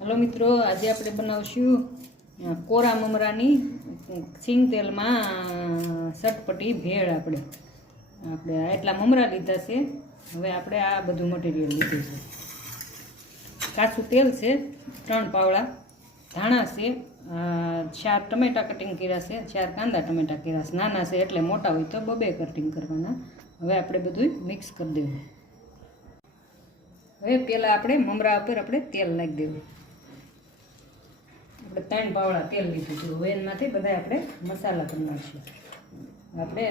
Hello मित्रों, आज आप बनावशु कोरा ममरानी सींग तेल में चटपटी भेळ। આપણે એટલા મમરા લીધા છે। હવે આપણે આ બધું મટીરીયલ લીધું છે। કાચું તેલ છે 3 પાવડા, ધાણા છે, 4 ટમેટા કટિંગ કર્યા છે, 4 કાંદા ટમેટા કર્યા છે। નાના છે એટલે મોટા હોય તો 2 કટિંગ કરવાના। હવે આપણે બધું મિક્સ કરી દેવું। હવે પહેલા આપણે મમરા ઉપર આપણે તેલ નાખી દેવું। આપણે 3 પાવડા તેલ લીધું હતું। હવે એમાંથી બધા આપણે મસાલા કરી નાખીશું। આપણે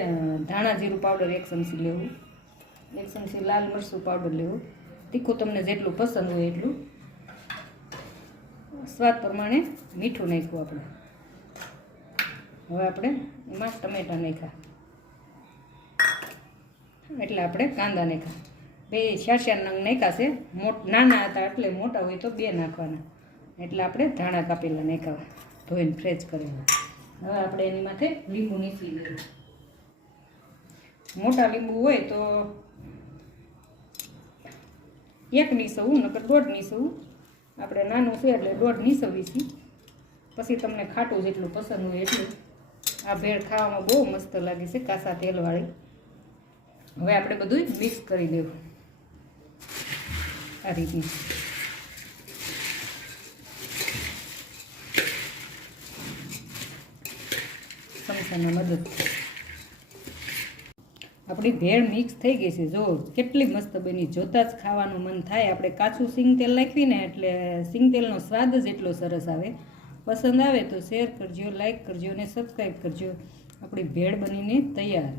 ધાણા જીરું પાવડર 1 ચમચી લેવું, 1 ચમચી લાલ મરચું પાવડર લેવું, તીખું તમને જેટલું પસંદ હોય એટલું, સ્વાદ પ્રમાણે મીઠું નાખ્યું આપણે। હવે આપણે એમાં ટમેટા નાખ્યા, એટલે આપણે કાંદા નાખ્યા, 2-4 નંગ નાખ્યા છે। નાના હતા એટલે મોટા હોય તો 2 નાખવાના, એટલે આપણે ધાણા કાપેલા નાખ્યા, ધોઈને ફ્રેશ કરેલા। હવે આપણે એની માથે લીંબુ નીચવી દઈએ। મોટા લીંબુ હોય તો 1 નીસવું, નકર 1.5 નીસવું। આપણે નાનું છે એટલે 1.5 નીસવીશું। પછી તમને ખાટું જેટલું પસંદ હોય એટલું। આ ભેળ ખાવામાં બહુ મસ્ત લાગે છે, કાસા તેલવાળી। હવે આપણે બધું મિક્સ કરી દેવું આ રીતનું। ચમચાના મદદથી આપણી ભેળ મિક્સ થઈ ગઈ છે। જો કેટલી મસ્ત બની, જોતાં જ ખાવાનું મન થાય। આપણે કાચું સિંગ તેલ નાખીને એટલે સિંગ તેલનો સ્વાદ જ એટલો સરસ આવે। પસંદ આવે તો શેર કરજો, લાઈક કરજો અને સબસ્ક્રાઈબ કરજો। આપણી ભેળ બનીને તૈયાર।